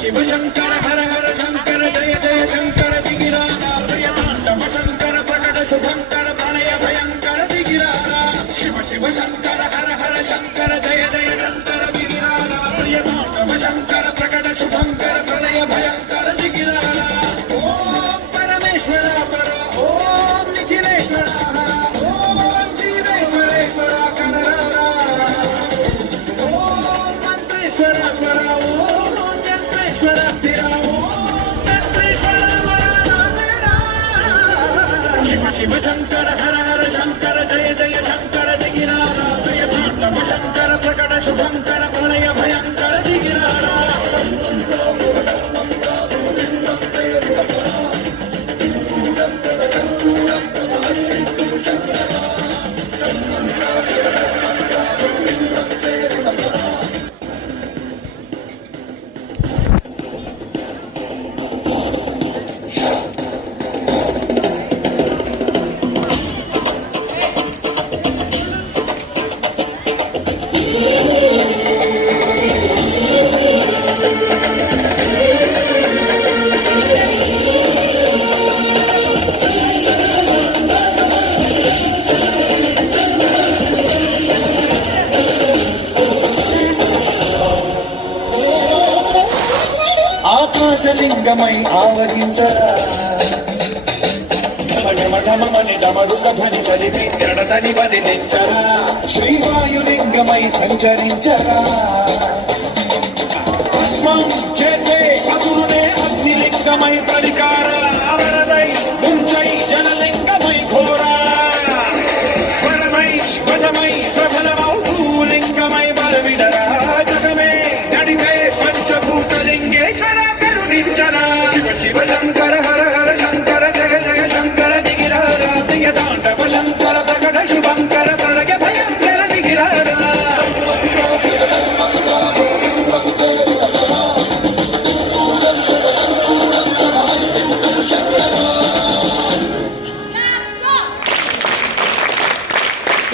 शिव शंकर हर हर शंकर जय जय शंकर दिगिरारा प्रियतांडव शंकर प्रकट शुभंकर प्रणय भयंकर दिगिरारा शिव शिव शंकर हर हर शंकर जय जय शंकर दिगिरारा प्रियतांडव शंकर प्रकट शुभंकर प्रणय भयंकर दिगिरारा ओम परमेश्वरा पर ओम निखिलेश्वरा हर ओम जीवेश्वरेश्वरा कनरारा ओम मंत्रेश्वरा पर शिव शंकर हर हर शंकर जय जय शंकर दिगिरारा प्रियतांडव शंकर प्रकट शुभंकर प्रणय भयंकर दिगिरारा ఆకాశలింగమై ఆవరించరా ఢమఢమని డమరుక ధ్వని కలిపి జడదని వదిలించరా శ్రీవాయులింగమై సంచరించరా భస్మం చేసే అసురునే అగ్నిలింగమై